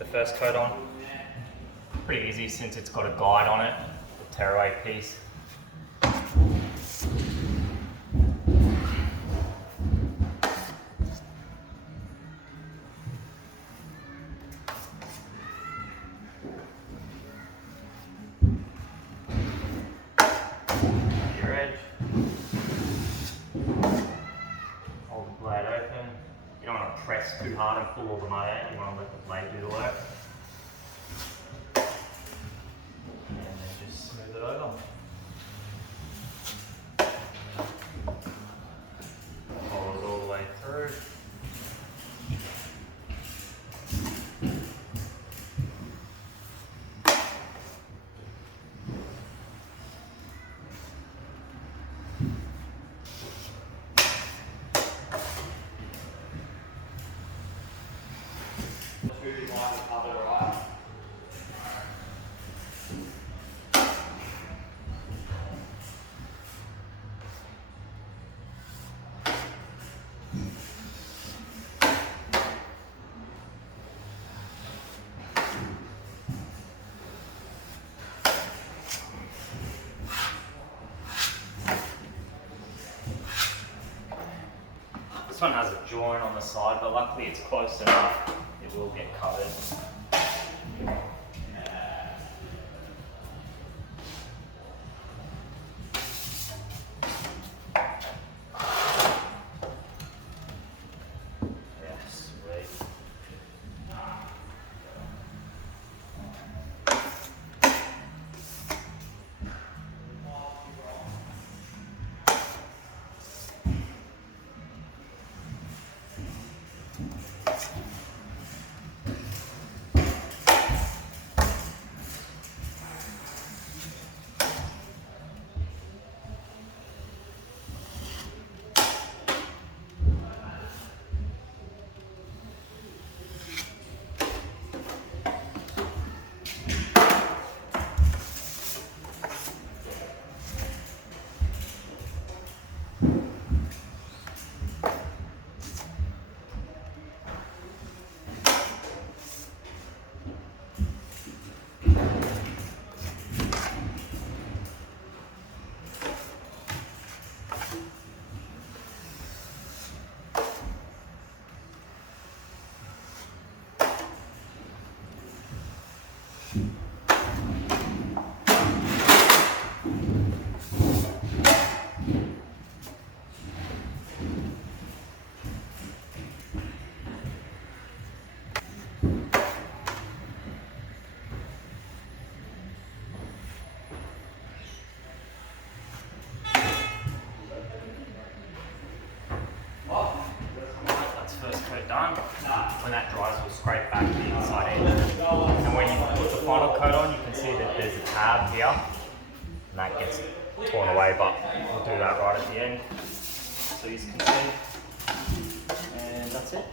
the first coat on. Pretty easy since it's got a guide on it, the tearaway piece. Your edge. Hold the blade open. You don't want to press too hard and pull all the mud out. You want to let the blade do the work. And then just smooth it over. Hold it all the way through. This one has a joint on the side, but luckily it's close enough, it will get covered. Yeah, sweet. First coat done. When that dries, we'll scrape back the inside edge. And when you put the final coat on, you can see that there's a tab here, and that gets torn away, but we'll do that right at the end, so you can see. And that's it.